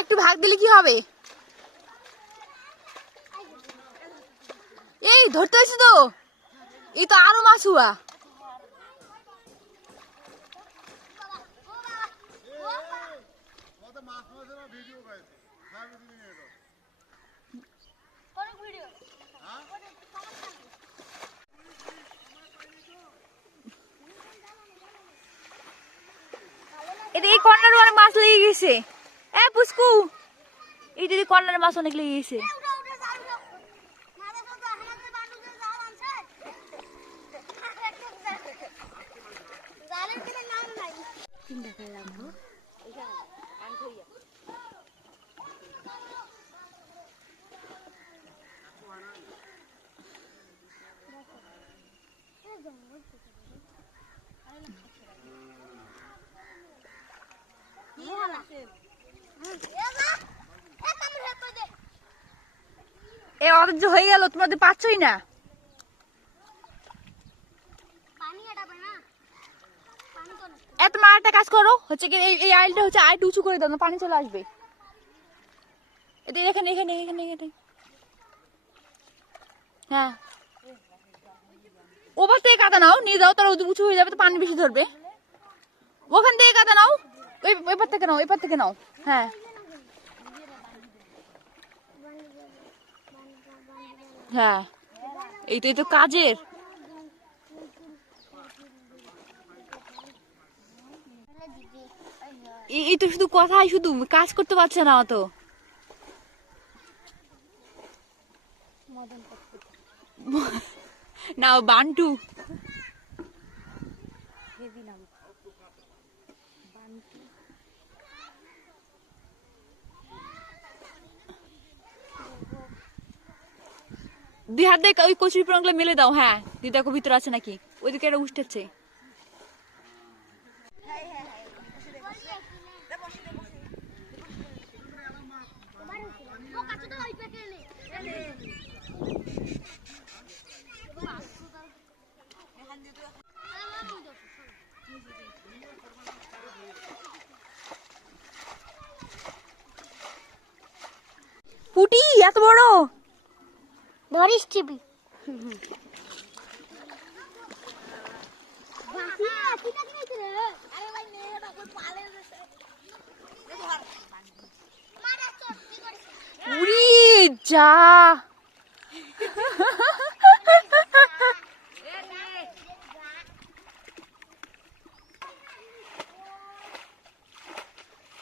একটু ভাগ দিলে কি হবে? এই ধরতে হয়েছে তো, এই তো আরো মাছ হুয়া। এই কর্নার অনেক মাছ লেগে গেছে। এ পুষ্কু, এই দিদি কর্নার মাছ অনেক লেগে গেছে। এ অধৈর্য হয়ে গেল, তোমাদের পাচ্ছই না। তোমার একটা কাজ করো, হচ্ছে কি এই আইলটা হচ্ছে আইট উঁচু করে দাও না, পানি চলে আসবে। এটা এখানে এখানে এখানে এখানে। হ্যাঁ, ওপার থেকে কাদা নাও, নিয়ে যাও, তার উঁচু হয়ে যাবে তো পানি বেশি ধরবে। ওখান থেকে কাদা নাও, এপার থেকে নাও, এপার থেকে নাও। হ্যাঁ হ্যাঁ, এই তো কাজের। এই তো শুধু কথাই, শুধু কাজ করতে পারছে না অত। নাও বান্টু, দুই হাত দিয়ে ওই কচুরি প্রণগুলো মেলে দাও। হ্যাঁ, দিয়ে দেখো ভিতরে আছে নাকি। ওইদিকে এটা উঠতেছে। পুটি এত বড় ধরিস টিপি। উড়ি যা।